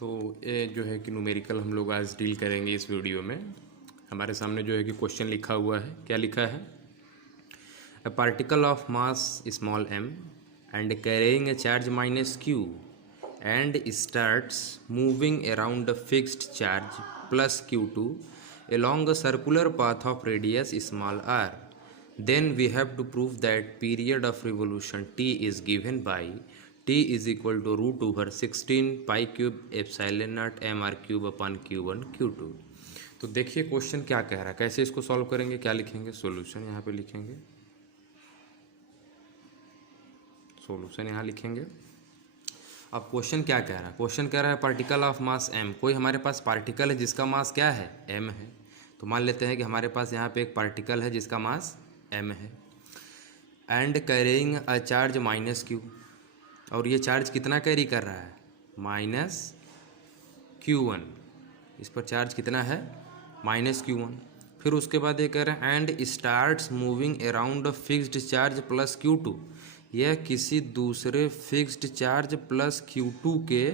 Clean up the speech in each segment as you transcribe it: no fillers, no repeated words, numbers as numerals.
तो ये जो है कि न्यूमेरिकल हम लोग आज डील करेंगे इस वीडियो में। हमारे सामने जो है कि क्वेश्चन लिखा हुआ है, क्या लिखा है? A particle of mass small m and carrying a charge minus q and starts moving around a fixed charge plus q2 along a circular path of radius small r. Then we have to prove that period of revolution t is given by t is equal to root over 16 pi cube epsilon naught mr cube upon q1 q2। तो देखिए question क्या कह रहा है, कैसे इसको solve करेंगे, क्या लिखेंगे? सॉल्यूशन यहाँ पे लिखेंगे, सॉल्यूशन यहाँ लिखेंगे। अब क्वेश्चन क्या कह रहा है? क्वेश्चन कह रहा है पार्टिकल ऑफ मास m, कोई हमारे पास पार्टिकल है जिसका मास क्या है? m है। तो मान लेते हैं कि हमारे पास यहाँ पे एक पार्टिकल है जिसका मास m है and carrying a charge minus q, और ये चार्ज कितना कैरी कर रहा है? Minus q1। इस पर चार्ज कितना है? Minus q1। फिर उसके बाद ये कह रहे हैं and starts moving around a fixed charge plus q2, यह किसी दूसरे फिक्स्ड चार्ज प्लस q2 के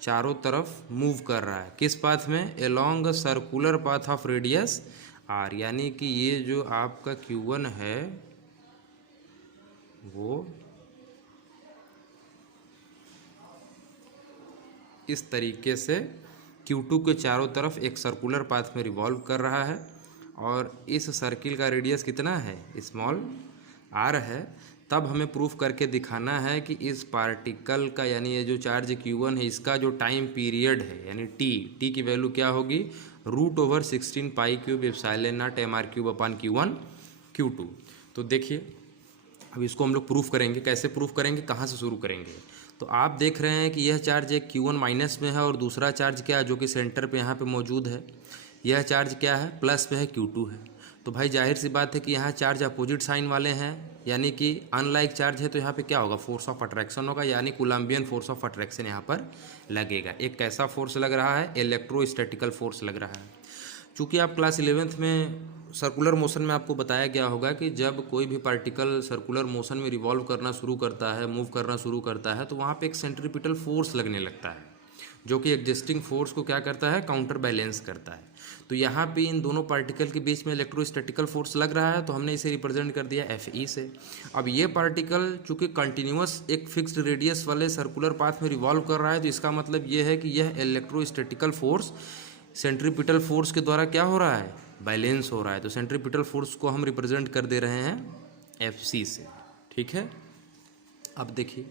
चारों तरफ मूव कर रहा है। किस पाथ में? Along a circular path of radius r, यानी कि ये जो आपका q1 है वो इस तरीके से Q2 के चारों तरफ एक सर्कुलर पाथ में रिवॉल्व कर रहा है, और इस सर्किल का रेडियस कितना है? स्मॉल r है। तब हमें प्रूफ करके दिखाना है कि इस पार्टिकल का, यानी ये जो चार्ज Q1 है, इसका जो टाइम पीरियड है यानी t की वैल्यू क्या होगी? Root over 16 pi cube epsilon naught mr cube upon q1 q2। तो देखिए अब इसको हम लोग प्रूफ करेंगे। कैसे प्रूफ करेंगे, कहाँ से शुरू करेंगे? तो आप देख रहे हैं कि यह चार्ज एक Q1 माइनस में है और दूसरा चार्ज क्या है जो कि सेंटर पे यहाँ पे मौजूद है, यह चार्ज क्या है? प्लस पे है, Q2 है। तो भाई जाहिर सी बात है कि यहाँ चार्ज अपोजिट साइन वाले हैं, यानी कि अनलाइक चार्ज है, तो यहाँ पे क्या होगा? फोर्स ऑफ अट्रैक्शन होगा, यानी कूलम्बियन फोर्स ऑफ अट्रैक्शन यहाँ पर लगेगा। एक कैसा फोर्स लग रहा है? इलेक्ट्रोस्टैटिकल फोर्स लग रहा है। चूँकि आप क्लास 11th में सर्कुलर मोशन में आपको बताया गया होगा कि जब कोई भी पार्टिकल सर्कुलर मोशन में रिवॉल्व करना शुरू करता है, मूव करना शुरू करता है, तो वहाँ पे एक सेंट्रीपिटल फोर्स लगने लगता है जो कि एग्जिस्टिंग फोर्स को क्या करता है? काउंटर बैलेंस करता है। तो यहाँ पे इन दोनों पार्टिकल के बीच में इलेक्ट्रोस्टैटिकल फोर्स लग रहा है, तो हमने इसे रिप्रेजेंट कर दिया Fe से। अब ये पार्टिकल चूँकि कंटिन्यूस एक फिक्स्ड रेडियस वाले सर्कुलर पाथ में रिवॉल्व कर रहा है, तो इसका मतलब ये है कि यह इलेक्ट्रोस्टैटिकल फोर्स सेंट्रीपिटल फोर्स के द्वारा क्या हो रहा है? बैलेंस हो रहा है। तो सेंट्रीपिटल फोर्स को हम रिप्रेजेंट कर दे रहे हैं Fc से, ठीक है। अब देखिए,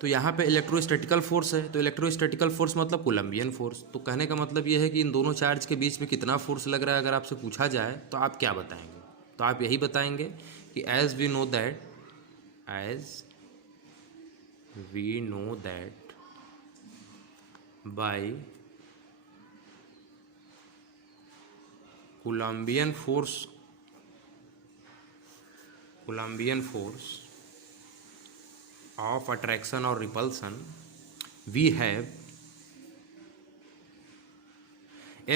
तो यहाँ पे इलेक्ट्रोस्टैटिकल फोर्स है, तो इलेक्ट्रोस्टैटिकल फोर्स मतलब कोलम्बियन फोर्स। तो कहने का मतलब ये है कि इन दोनों चार्ज के बीच में कितना फोर्स लग रहा है अगर आपसे पूछा जाए तो आप क्या बताएंगे? तो आप यही बताएंगे कि as we know that by Coulombian force of attraction or repulsion, we have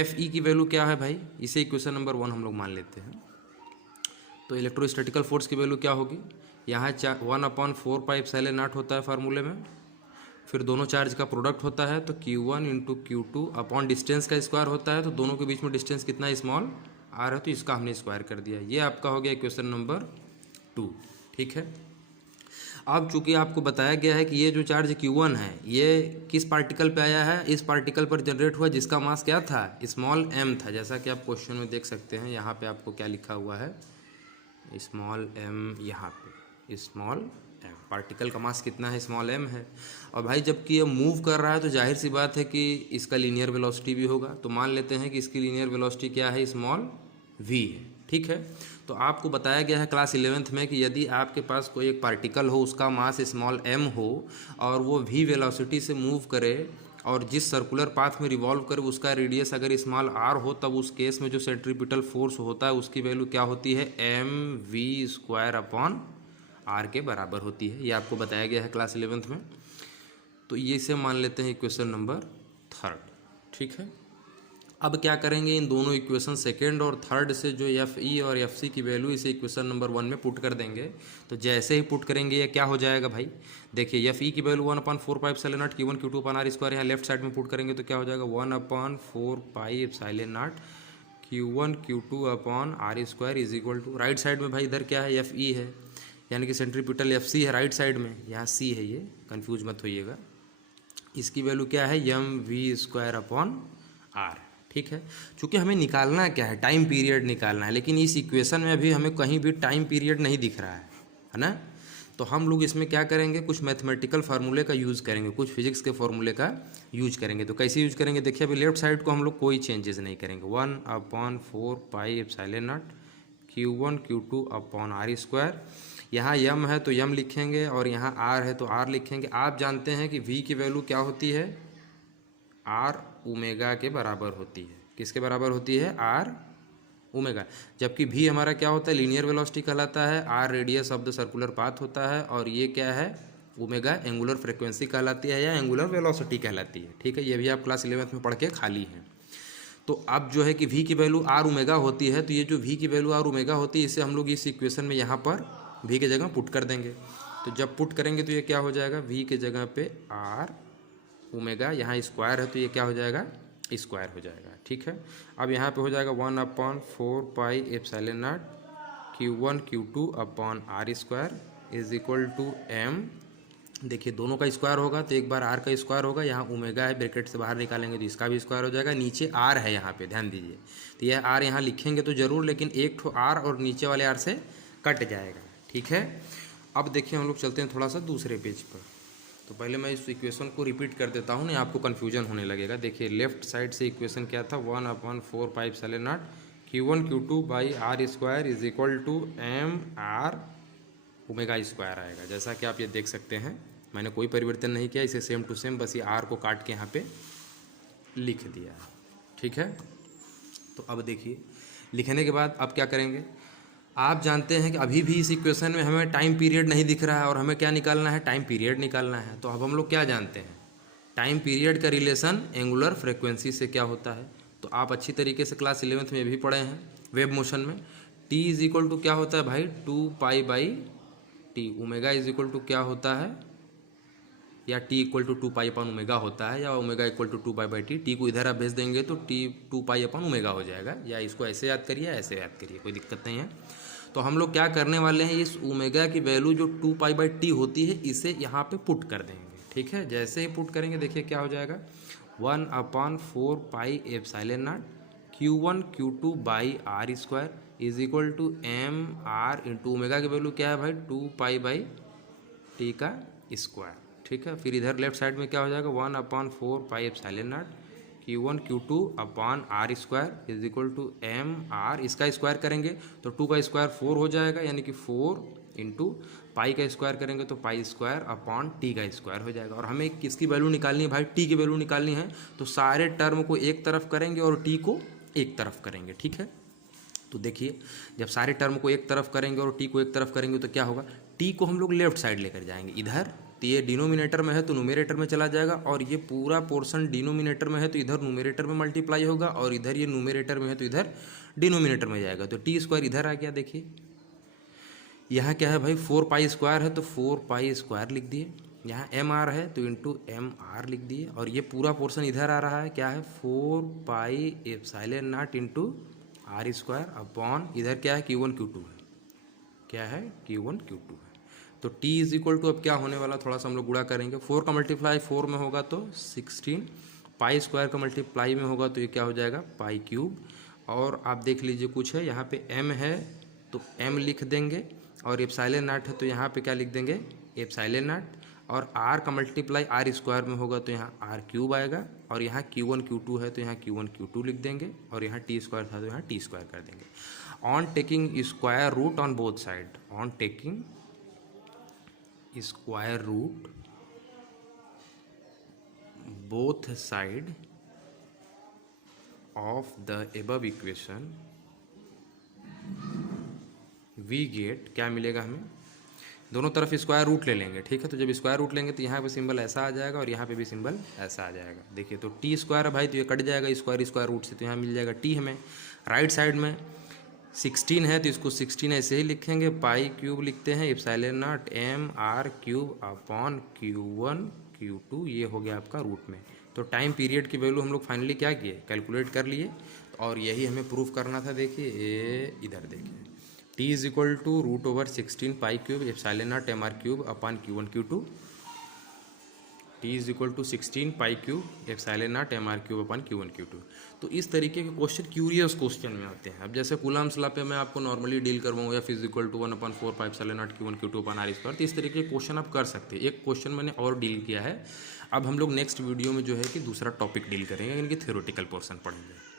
Fe की वैल्यू क्या है भाई? इसे इक्वेशन नंबर 1 हम लोग मान लेते हैं। तो इलेक्ट्रोस्टैटिकल फोर्स की वैल्यू क्या होगी? यहाँ 1/4 पाई एप्सिलॉन नॉट होता है फार्मूले में, फिर दोनों चार्ज का प्रोडक्ट होता है तो Q1 into Q2 upon distance का स्क्वायर होता है, तो दोनों के बीच में डिस्टेंस कितना? स्मॉल r है, तो इसका हमने स्क्वायर कर दिया। ये आपका हो गया इक्वेशन नंबर 2, ठीक है। अब चूंकि आपको बताया गया है कि ये जो चार्ज Q1 है ये किस पार्टिकल पे आया है? इस पार्टिकल पर जनरेट हुआ जिसका मास क्या था? स्मॉल m था। जैसा कि आप क्वेश्चन में देख सकते हैं, यहाँ पे आपको क्या लिखा हुआ है? Small m। यहाँ पे स्मॉल m, पार्टिकल का मास कितना है? स्मॉल m है। और भाई जबकि ये मूव कर रहा है तो जाहिर सी बात है कि इसका लीनियर वेलोसिटी भी होगा। तो मान लेते हैं कि इसकी लीनियर वेलोसिटी क्या है? स्मॉल v है, ठीक है। तो आपको बताया गया है क्लास 11th में कि यदि आपके पास कोई एक पार्टिकल हो, उसका मास स्मॉल m हो और वो v वेलोसिटी से मूव करे और जिस सर्कुलर पाथ में रिवॉल्व करे उसका रेडियस अगर स्मॉल r हो, तब उस केस में जो सेंट्रीपिटल फोर्स होता है उसकी वैल्यू क्या होती है? mv² अपॉन r के बराबर होती है। ये आपको बताया गया है क्लास 11th में। तो ये इसे मान लेते हैं इक्वेशन नंबर 3, ठीक है। अब क्या करेंगे, इन दोनों इक्वेशन सेकेंड और थर्ड से जो एफ ई और एफ सी की वैल्यू इसे इक्वेशन नंबर 1 में पुट कर देंगे। तो जैसे ही पुट करेंगे ये क्या हो जाएगा भाई, देखिए एफ ई की value 1/4 pi epsilon naught Q1 Q2 upon r square, यहाँ लेफ्ट साइड में पुट करेंगे तो क्या हो जाएगा 1/4 pi epsilon naught Q1 Q2 upon r square is equal to, right side में भाई इधर क्या है एफ ई है, यानी कि सेंट्रीपिटल एफ सी है राइट साइड में, यहाँ सी है, ये कन्फ्यूज मत होइएगा। इसकी वैल्यू क्या है m v square upon r. ठीक है, चूँकि हमें निकालना क्या है, टाइम पीरियड निकालना है, लेकिन इस इक्वेशन में अभी हमें कहीं भी टाइम पीरियड नहीं दिख रहा है ना। तो हम लोग इसमें क्या करेंगे, कुछ मैथमेटिकल फार्मूले का यूज़ करेंगे, कुछ फिजिक्स के फार्मूले का यूज करेंगे। तो कैसे यूज करेंगे, देखिए अभी लेफ्ट साइड को हम लोग कोई चेंजेस नहीं करेंगे, 1/4 pi epsilon naught Q1 Q2 upon r square. यहाँ यम है तो यम लिखेंगे और यहाँ आर है तो आर लिखेंगे। आप जानते हैं कि वी की वैल्यू क्या होती है, आर ओमेगा के बराबर होती है। किसके बराबर होती है, आर ओमेगा। जबकि भी हमारा क्या होता है, लीनियर वेलोसिटी कहलाता है, r radius of the circular path होता है, और ये क्या है, ओमेगा एंगुलर फ्रिक्वेंसी कहलाती है या एंगुलर वेलोसिटी कहलाती है। ठीक है, ये भी आप क्लास 11th में पढ़ के खाली हैं। तो अब जो है कि v की वैल्यू आर ओमेगा होती है, तो ये जो v की वैल्यू आर ओमेगा होती है, इसे हम लोग इस इक्वेशन में यहाँ पर v के जगह पुट कर देंगे। तो जब पुट करेंगे तो ये क्या हो जाएगा, v के जगह पे आर ओमेगा, यहाँ स्क्वायर है तो ये क्या हो जाएगा, स्क्वायर हो जाएगा। ठीक है, अब यहाँ पे हो जाएगा 1/4 pi epsilon naught Q1 Q2 upon r square is equal to m. देखिए दोनों का स्क्वायर होगा तो एक बार आर का स्क्वायर होगा, यहाँ ओमेगा है ब्रैकेट से बाहर निकालेंगे तो इसका भी स्क्वायर हो जाएगा, नीचे आर है यहाँ पे ध्यान दीजिए। तो यह आर यहाँ लिखेंगे तो ज़रूर, लेकिन एक ठो आर और नीचे वाले आर से कट जाएगा। ठीक है, अब देखिए हम लोग चलते हैं थोड़ा सा दूसरे पेज पर। तो पहले मैं इस इक्वेशन को रिपीट कर देता हूँ, नहीं आपको कन्फ्यूजन होने लगेगा। देखिए लेफ्ट साइड से इक्वेशन क्या था, 1/4 pi epsilon naught Q1 Q2 by r square is equal to m r omega square आएगा। जैसा कि आप ये देख सकते हैं, मैंने कोई परिवर्तन नहीं किया, इसे सेम टू सेम बस ये आर को काट के यहाँ पे लिख दिया। ठीक है, तो अब देखिए लिखने के बाद अब क्या करेंगे, आप जानते हैं कि अभी भी इस इक्वेशन में हमें टाइम पीरियड नहीं दिख रहा है और हमें क्या निकालना है, टाइम पीरियड निकालना है। तो अब हम लोग क्या जानते हैं, टाइम पीरियड का रिलेशन एंगुलर फ्रिक्वेंसी से क्या होता है। तो आप अच्छी तरीके से क्लास 11th में भी पढ़े हैं वेव मोशन में, टी इज इक्वल टू क्या होता है भाई, 2 pi by t. Omega is equal to क्या होता है, या t equal to 2 pi upon omega होता है, या omega equal to 2 pi by t. T को इधर आप भेज देंगे तो टी 2 पाई अपन ओमेगा हो जाएगा, या इसको ऐसे याद करिए ऐसे याद करिए, कोई दिक्कत नहीं है। तो हम लोग क्या करने वाले हैं, इस ओमेगा की वैल्यू जो 2 पाई बाई टी होती है इसे यहाँ पे पुट कर देंगे। ठीक है, जैसे ही पुट करेंगे देखिए क्या हो जाएगा, 1/4 pi epsilon naught Q1 Q2 by r square is equal to m r into omega की वैल्यू क्या है भाई, 2 पाई बाई टी का स्क्वायर। ठीक है, फिर इधर लेफ्ट साइड में क्या हो जाएगा, 1/4 pi epsilon naught Q1 Q2 upon r square is equal to m r. इसका स्क्वायर करेंगे तो 2 का स्क्वायर 4 हो जाएगा, यानी कि 4 इंटू पाई का स्क्वायर करेंगे तो पाई स्क्वायर अपॉन टी का स्क्वायर हो जाएगा। और हमें किसकी वैल्यू निकालनी है भाई, टी की वैल्यू निकालनी है। तो सारे टर्म को एक तरफ करेंगे और टी को एक तरफ करेंगे। ठीक है, तो देखिए जब सारे टर्म को एक तरफ करेंगे और टी को एक तरफ करेंगे तो क्या होगा, टी को हम लोग लेफ्ट साइड लेकर जाएंगे इधर, तो ये डिनोमिनेटर में है तो न्यूमरेटर में चला जाएगा, और ये पूरा पोर्शन डिनोमिनेटर में है तो इधर न्यूमरेटर में मल्टीप्लाई होगा, और इधर ये न्यूमरेटर में है तो इधर डिनोमिनेटर में जाएगा। तो टी स्क्वायर इधर आ गया। देखिए यहाँ क्या है भाई, 4 पाई स्क्वायर है तो 4 पाई स्क्वायर लिख दिए, यहाँ एम आर है तो इंटू एम आर लिख दिए, और ये पूरा पोर्शन इधर आ रहा है क्या है, 4 pi epsilon naught into r square upon इधर क्या है, Q1 Q2 है, क्या है Q1 Q2 है। तो t इज इक्वल टू अब क्या होने वाला, थोड़ा सा हम लोग गुणा करेंगे, 4 का मल्टीप्लाई 4 में होगा तो 16, पाई स्क्वायर का मल्टीप्लाई में होगा तो ये क्या हो जाएगा, पाई क्यूब। और आप देख लीजिए कुछ है यहाँ पे m है तो m लिख देंगे, और एप्सिलॉन नॉट है तो यहाँ पे क्या लिख देंगे, एप्सिलॉन नॉट, और r का मल्टीप्लाई आर स्क्वायर में होगा तो यहाँ आर क्यूब आएगा, और यहाँ Q1 Q2 है तो यहाँ Q1 Q2 लिख देंगे, और यहाँ टी स्क्वायर था तो यहाँ टी स्क्वायर कर देंगे। On taking square root on both side, on taking square root both side of the above equation we get, क्या मिलेगा हमें, दोनों तरफ स्क्वायर रूट ले लेंगे, ठीक है। तो जब स्क्वायर रूट लेंगे तो यहाँ पे सिंबल ऐसा आ जाएगा और यहाँ पे भी सिंबल ऐसा आ जाएगा। देखिए तो टी स्क्वायर है भाई, तो ये कट जाएगा स्क्वायर स्क्वायर रूट से, तो यहाँ मिल जाएगा टी हमें। राइट साइड में 16 है तो इसको 16 ऐसे ही लिखेंगे, पाई क्यूब लिखते हैं, epsilon naught m r cube upon Q1 Q2, ये हो गया आपका रूट में। तो टाइम पीरियड की वैल्यू हम लोग फाइनली क्या किए, कैलकुलेट कर लिए, और यही हमें प्रूफ करना था। देखिए ये इधर देखिए, T is equal to root over 16 pi cube epsilon naught m r cube upon Q1 Q2, T is equal to 16 pi cube epsilon naught m r cube upon Q1 Q2। तो इस तरीके के क्वेश्चन क्यूरियस क्वेश्चन में आते हैं। अब जैसे Coulomb's law पे मैं आपको नॉर्मली डील करवाऊँ, F is equal to 1/4 pi epsilon naught Q1 Q2 upon R square, तो इस तरीके के क्वेश्चन आप कर सकते हैं। एक क्वेश्चन मैंने और डील किया है। अब हम लोग नेक्स्ट वीडियो में जो है कि दूसरा टॉपिक डील करेंगे, यानी कि थ्योरेटिकल पोर्शन पढ़ेंगे।